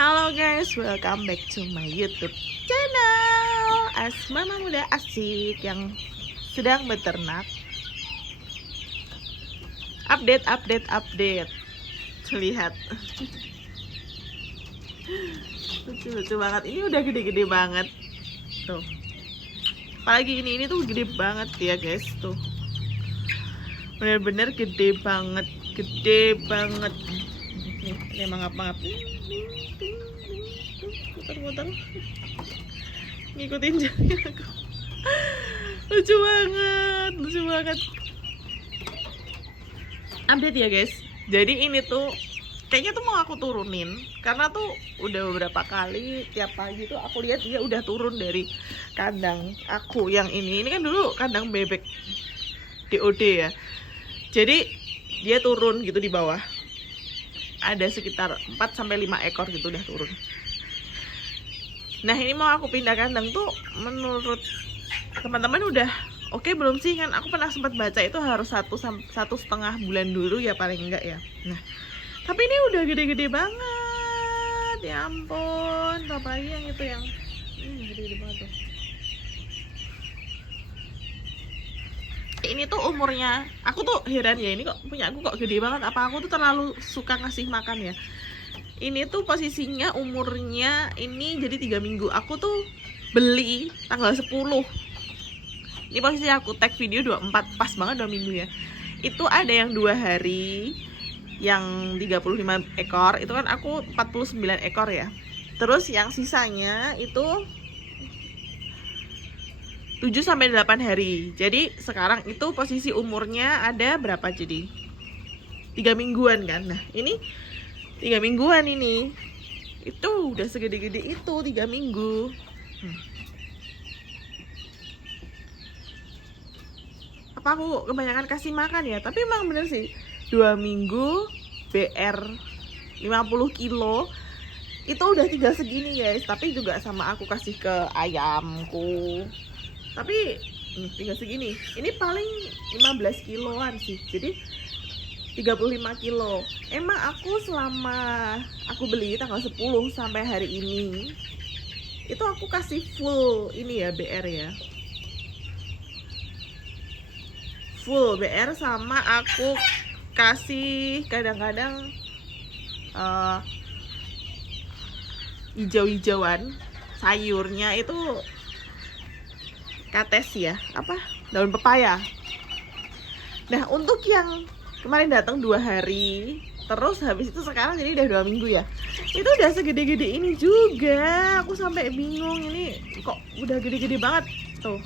Halo guys, welcome back to my YouTube channel Mama Muda Asik yang sedang beternak. Update. Lihat. Lucu banget. Ini udah gede-gede banget. Tuh. Apalagi ini tuh gede banget ya guys, tuh. Bener-bener gede banget. Ini mangap-mangap. Muter-muter. Ngikutin jari aku. Lucu banget. Update ya guys. Jadi ini tuh kayaknya tuh mau aku turunin karena tuh udah beberapa kali tiap pagi tuh aku lihat dia udah turun dari kandang aku yang ini kan dulu kandang bebek DOD ya. Jadi dia turun gitu di bawah. Ada sekitar 4-5 ekor gitu udah turun. Nah ini mau aku pindah kandang tuh menurut teman-teman udah oke belum sih? Kan aku pernah sempat baca itu harus 1,5 bulan dulu ya paling enggak ya. Nah tapi ini udah gede-gede banget, ya ampun. Apalagi yang itu yang gede-gede banget tuh. Ini tuh umurnya, aku tuh heran ya, ini kok punya aku kok gede banget. Apa aku tuh terlalu suka ngasih makan ya? Ini tuh posisinya umurnya ini jadi 3 minggu. Aku tuh beli tanggal 10. Ini posisi aku tag video 24, pas banget 2 minggu ya. Itu ada yang 2 hari, yang 35 ekor, itu kan aku 49 ekor ya. Terus yang sisanya itu 7-8 hari. Jadi sekarang itu posisi umurnya ada berapa jadi? 3 mingguan kan. Nah ini 3 mingguan ini. Itu udah segede-gede itu 3 minggu. Apa aku kebanyakan kasih makan ya? Tapi emang bener sih 2 minggu BR 50 kilo itu udah tinggal segini guys. Tapi juga sama aku kasih ke ayamku, tapi tinggal segini. Ini paling 15 kiloan sih, jadi 35 kilo. Emang aku selama aku beli tanggal 10 sampai hari ini itu aku kasih full ini ya BR ya, full BR, sama aku kasih kadang-kadang hijau-hijauan sayurnya itu kates ya, apa daun pepaya. Nah untuk yang kemarin datang 2 hari terus habis itu sekarang jadi udah 2 minggu ya, itu udah segede-gede ini juga. Aku sampai bingung ini kok udah gede-gede banget tuh.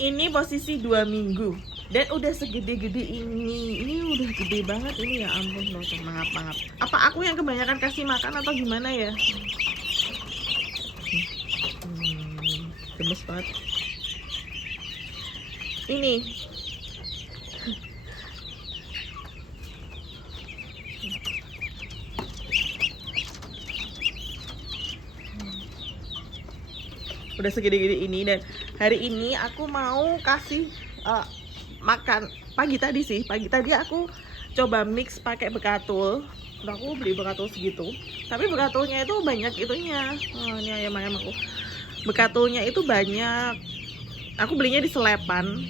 Ini posisi 2 minggu dan udah segede-gede ini. Ini udah gede banget ini, ya ampun loh, mangap-mangap. Apa aku yang kebanyakan kasih makan atau gimana ya? Gemes banget. Ini udah segede-gede ini. Dan hari ini aku mau kasih makan. Pagi tadi aku coba mix pakai bekatul. Aku beli bekatul segitu, tapi bekatulnya itu banyak itunya. Ini ayam-ayam aku, bekatulnya itu banyak. Aku belinya di Selepan,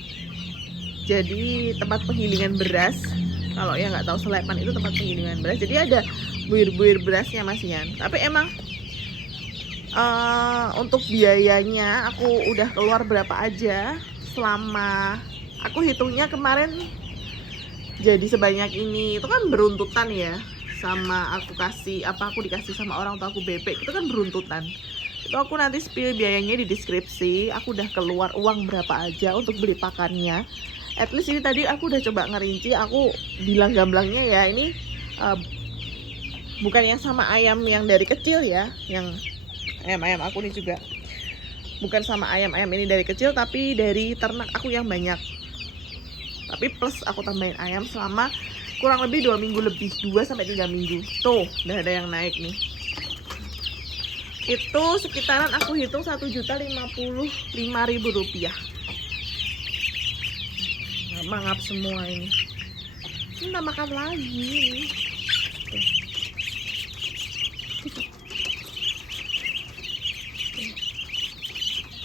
jadi tempat penggilingan beras. Kalau yang nggak tahu, Selepan itu tempat penggilingan beras, jadi ada buir-buir berasnya Mas Ian. Tapi emang untuk biayanya aku udah keluar berapa aja selama aku hitungnya kemarin jadi sebanyak ini. Itu kan beruntutan ya, sama aku kasih aku dikasih sama orang tua aku bebek, itu kan beruntutan. Itu aku nanti spill biayanya di deskripsi. Aku udah keluar uang berapa aja untuk beli pakannya. At least ini tadi aku udah coba ngerinci, aku bilang gamblangnya ya, ini bukan yang sama ayam yang dari kecil ya, yang ayam-ayam aku ini juga bukan sama ayam-ayam ini dari kecil, tapi dari ternak aku yang banyak. Tapi plus aku tambahin ayam selama kurang lebih 2 minggu lebih, 2-3 minggu. Tuh udah ada yang naik nih. itu sekitaran aku hitung 1.055.000 rupiah. Mangap semua ini. Kita makan lagi ini.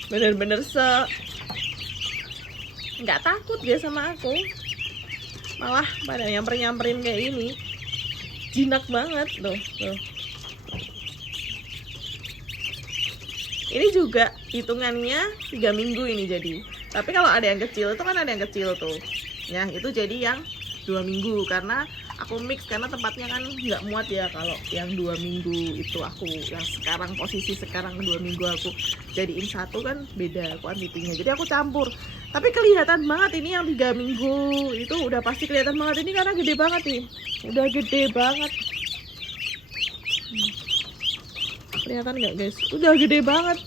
Bener-bener nggak takut dia sama aku, malah pada nyamperin kayak ini. Jinak banget loh. Ini juga hitungannya 3 minggu ini jadi. Tapi kalau ada yang kecil itu kan ada yang kecil tuh. Ya itu jadi yang 2 minggu karena aku mix karena tempatnya kan nggak muat ya kalau yang 2 minggu itu aku yang sekarang posisi sekarang 2 minggu aku jadiin satu kan beda kuantitinya. Jadi aku campur. Tapi kelihatan banget ini yang 3 minggu itu udah pasti kelihatan banget ini karena gede banget nih. Udah gede banget. Kelihatan nggak guys? Udah gede banget.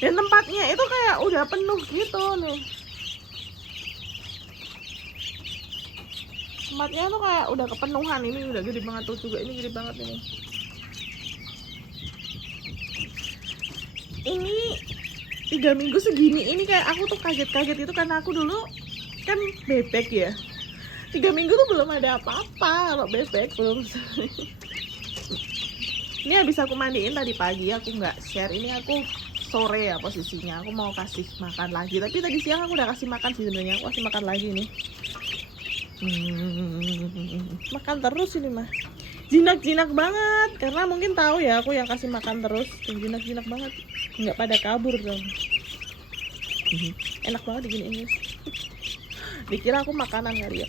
Dan tempatnya itu kayak udah penuh gitu nih. Tempatnya tuh kayak udah kepenuhan. Ini udah gede banget tuh juga. Ini gede banget ini. Ini 3 minggu segini. Ini kayak aku tuh kaget-kaget itu karena aku dulu kan bebek ya. 3 minggu tuh belum ada apa-apa kalau bebek belum. Ini habis aku mandiin tadi pagi, aku nggak share. Ini aku sore ya posisinya. Aku mau kasih makan lagi. Tapi tadi siang aku udah kasih makan sih sebenarnya. Aku kasih makan lagi nih. Makan terus ini mah. Jinak-jinak banget. Karena mungkin tahu ya aku yang kasih makan terus. Jinak-jinak banget. Nggak pada kabur dong. Enak banget diginiin guys. Dikira aku makanan kali ya.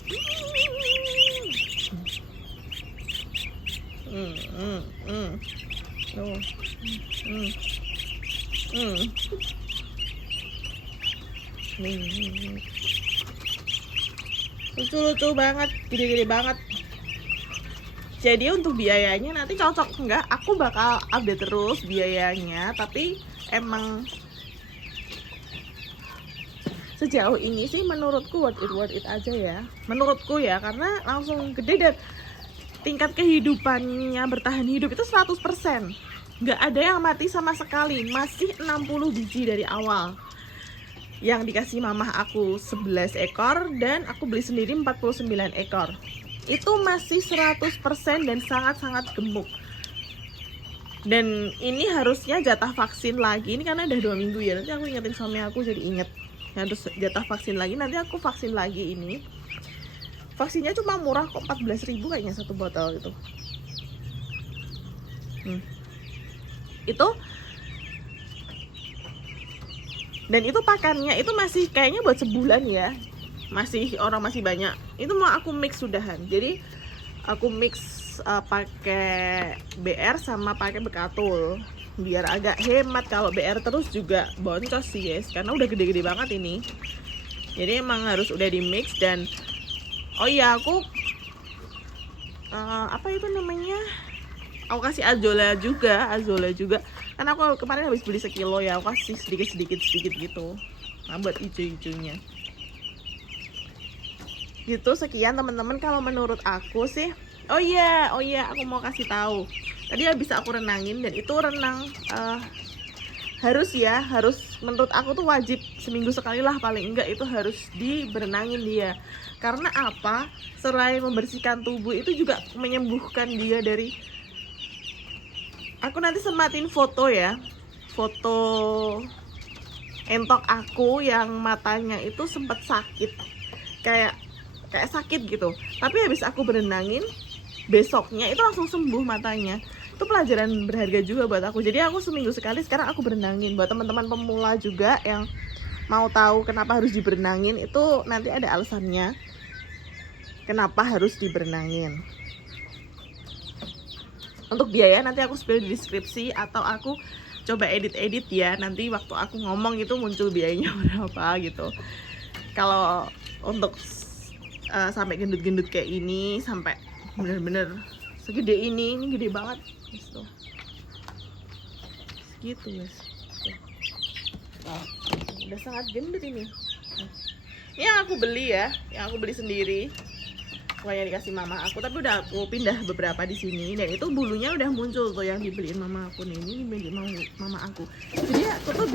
Lucu-lucu banget, gede-gede banget. Jadi untuk biayanya nanti cocok enggak, aku bakal update terus biayanya. Tapi emang sejauh ini sih menurutku worth it aja ya. Menurutku ya, karena langsung gede dan tingkat kehidupannya bertahan hidup itu 100%. Nggak ada yang mati sama sekali. Masih 60 biji dari awal. Yang dikasih mamah aku 11 ekor dan aku beli sendiri 49 ekor. Itu masih 100% dan sangat-sangat gemuk. Dan ini harusnya jatah vaksin lagi. Ini karena udah 2 minggu ya. Nanti aku ingetin suami aku jadi inget. Harus jatah vaksin lagi. Nanti aku vaksin lagi ini. Vaksinnya cuma murah kok, 14.000 kayaknya satu botol itu. Itu dan itu pakannya itu masih kayaknya buat sebulan ya. Orang masih banyak. Itu mau aku mix sudahan. Jadi aku mix pakai BR sama pakai Bekatul biar agak hemat. Kalau BR terus juga boncos sih guys, karena udah gede-gede banget ini. Jadi emang harus udah di mix. Dan oh iya aku apa itu namanya, aku kasih azola juga karena aku kemarin habis beli 1 kilo ya. Aku kasih sedikit gitu. Nah buat hijau-hijaunya gitu. Sekian teman-teman kalau menurut aku sih. Oh iya aku mau kasih tahu, tadi habis aku renangin dan itu renang harus menurut aku tuh wajib seminggu sekali lah paling enggak itu harus diberenangin dia. Karena apa? Selain membersihkan tubuh itu juga menyembuhkan dia dari, aku nanti sematin foto ya, foto entok aku yang matanya itu sempat sakit, kayak sakit gitu. Tapi habis aku berenangin besoknya itu langsung sembuh matanya. Itu pelajaran berharga juga buat aku. Jadi aku seminggu sekali sekarang aku berenangin. Buat teman-teman pemula juga yang mau tahu kenapa harus diberenangin, itu nanti ada alasannya kenapa harus diberenangin. Untuk biaya nanti aku spill di deskripsi atau aku coba edit ya. Nanti waktu aku ngomong itu muncul biayanya berapa gitu. Kalau untuk sampai gendut-gendut kayak ini, sampai bener-bener segede ini gede banget gitu. Segitu guys. Nah, udah sangat gendut ini. Ini yang aku beli ya, yang aku beli sendiri. pokoknya dikasih mama aku, tapi udah aku pindah beberapa di sini dan itu bulunya udah muncul tuh yang dibeliin mama aku nih. Ini dibeliin mama aku. Jadi aku tuh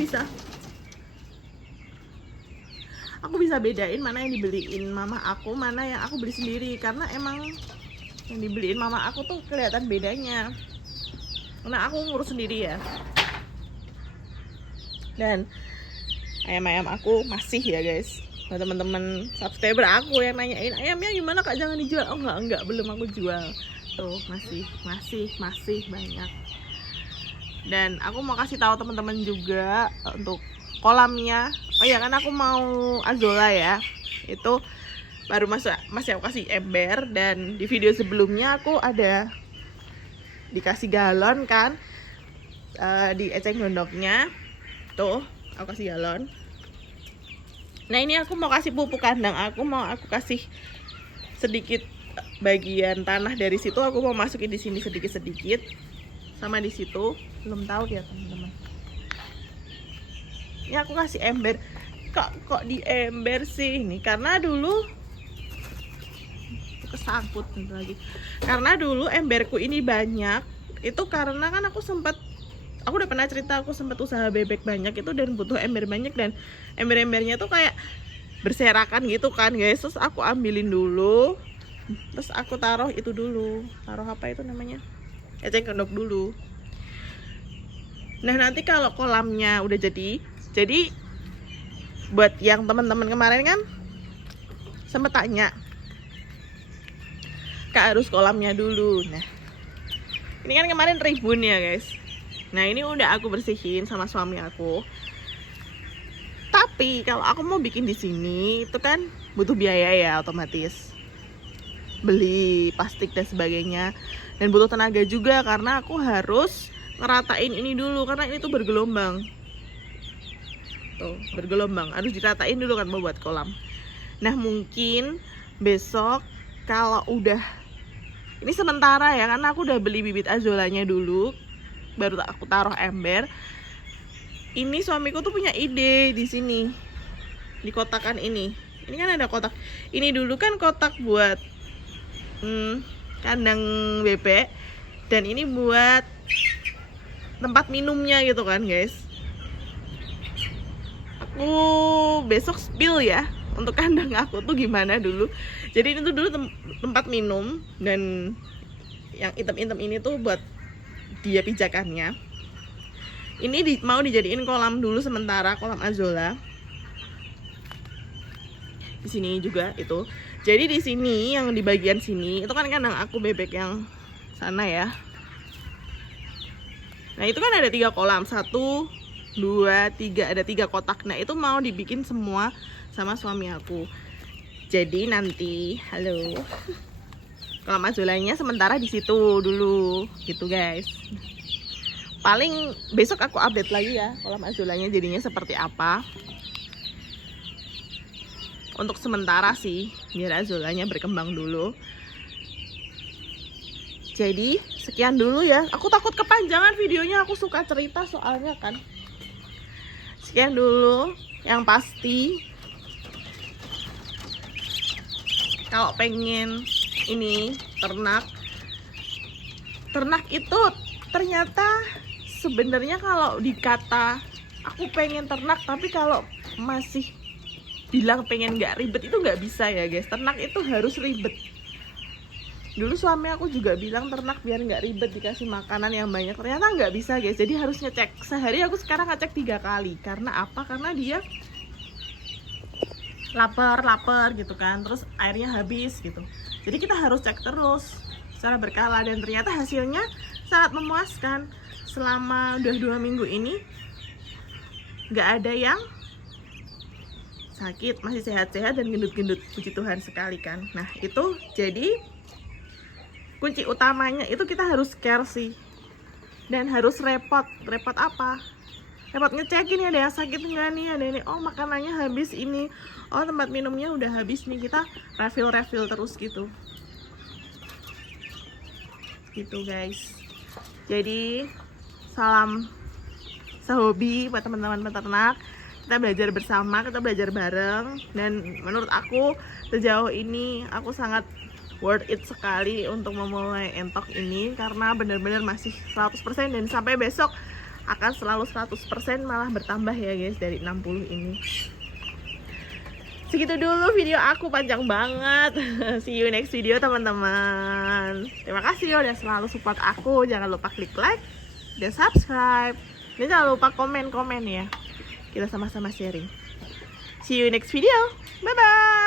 aku bisa bedain mana yang dibeliin mama aku, mana yang aku beli sendiri, karena emang yang dibeliin mama aku tuh kelihatan bedanya. Karena aku ngurus sendiri ya. Dan ayam-ayam aku masih ya guys. Nah, teman-teman subscriber aku yang nanyain ayamnya gimana kak, jangan dijual. Oh enggak, belum aku jual. Tuh masih banyak. Dan aku mau kasih tahu teman-teman juga untuk kolamnya. Oh iya kan aku mau azolla ya. Itu baru masih aku kasih ember, dan di video sebelumnya aku ada dikasih galon kan, di eceng gondoknya. Tuh aku kasih galon. Nah ini aku mau kasih pupuk kandang, aku kasih sedikit bagian tanah dari situ, aku mau masukin di sini sedikit sama di situ, belum tahu ya teman-teman. Ini aku kasih ember, kok di ember sih ini, karena dulu kesangkut lagi. Karena dulu emberku ini banyak, itu karena kan aku udah pernah cerita aku sempat usaha bebek banyak itu dan butuh ember banyak, dan ember-embernya tuh kayak berserakan gitu kan guys. Terus aku ambilin dulu, terus aku taruh apa itu namanya, eceng gondok dulu. Nah nanti kalau kolamnya udah jadi buat yang teman-teman kemarin kan sempat tanya kak harus kolamnya dulu. Nah ini kan kemarin ribun ya guys. Nah ini udah aku bersihin sama suami aku. Tapi kalau aku mau bikin di sini itu kan butuh biaya ya, otomatis beli plastik dan sebagainya, dan butuh tenaga juga karena aku harus ngeratain ini dulu karena ini tuh bergelombang. Tuh bergelombang, harus diratain dulu kan mau buat kolam. Nah mungkin besok kalau udah, ini sementara ya karena aku udah beli bibit azollanya dulu, baru aku taruh ember. Ini suamiku tuh punya ide di sini, di kotakan ini. Ini kan ada kotak. Ini dulu kan kotak buat kandang bebek, dan ini buat tempat minumnya gitu kan guys. Aku besok spill ya untuk kandang aku tuh gimana dulu. Jadi ini tuh dulu tempat minum, dan yang hitam-hitam ini tuh buat dia pijakannya. Ini mau dijadiin kolam dulu sementara, kolam azolla. Di sini juga itu. Jadi di sini yang di bagian sini itu kan kandang aku bebek yang sana ya. Nah itu kan ada 3 kolam, 1, 2, 3, ada 3 kotak. Nah itu mau dibikin semua sama suami aku. Jadi nanti, halo, kolam azollanya sementara di situ dulu, gitu guys. Paling besok aku update lagi ya kolam azollanya jadinya seperti apa. Untuk sementara sih, biar azollanya berkembang dulu. Jadi sekian dulu ya. Aku takut kepanjangan videonya, aku suka cerita soalnya kan. Sekian dulu. Yang pasti kalau pengen ini ternak itu ternyata sebenarnya kalau dikata aku pengen ternak, tapi kalau masih bilang pengen nggak ribet itu nggak bisa ya guys. Ternak itu harus ribet. Dulu suami aku juga bilang ternak biar nggak ribet, dikasih makanan yang banyak. Ternyata nggak bisa guys, jadi harus ngecek. Sehari aku sekarang ngecek 3 kali. Karena apa? Karena dia lapar gitu kan, terus airnya habis gitu. Jadi kita harus cek terus secara berkala, dan ternyata hasilnya sangat memuaskan. Selama udah 2 minggu ini nggak ada yang sakit, masih sehat-sehat dan gendut-gendut, puji Tuhan sekali kan. Nah itu jadi kunci utamanya itu kita harus care sih, dan harus repot apa? Repot ngecekin ya ada yang sakit nggak nih, ada ini, oh makanannya habis ini, oh tempat minumnya udah habis nih, kita refill terus gitu guys. Jadi salam sehobi buat teman-teman peternak. Kita belajar bersama, kita belajar bareng, dan menurut aku sejauh ini aku sangat worth it sekali untuk memulai entok ini, karena bener-bener masih 100% dan sampai besok akan selalu 100%, malah bertambah ya guys dari 60 ini. Segitu dulu video aku, panjang banget. See you next video teman-teman. Terima kasih udah selalu support aku. Jangan lupa klik like dan subscribe. Dan jangan lupa komen-komen ya. Kita sama-sama sharing. See you next video. Bye-bye.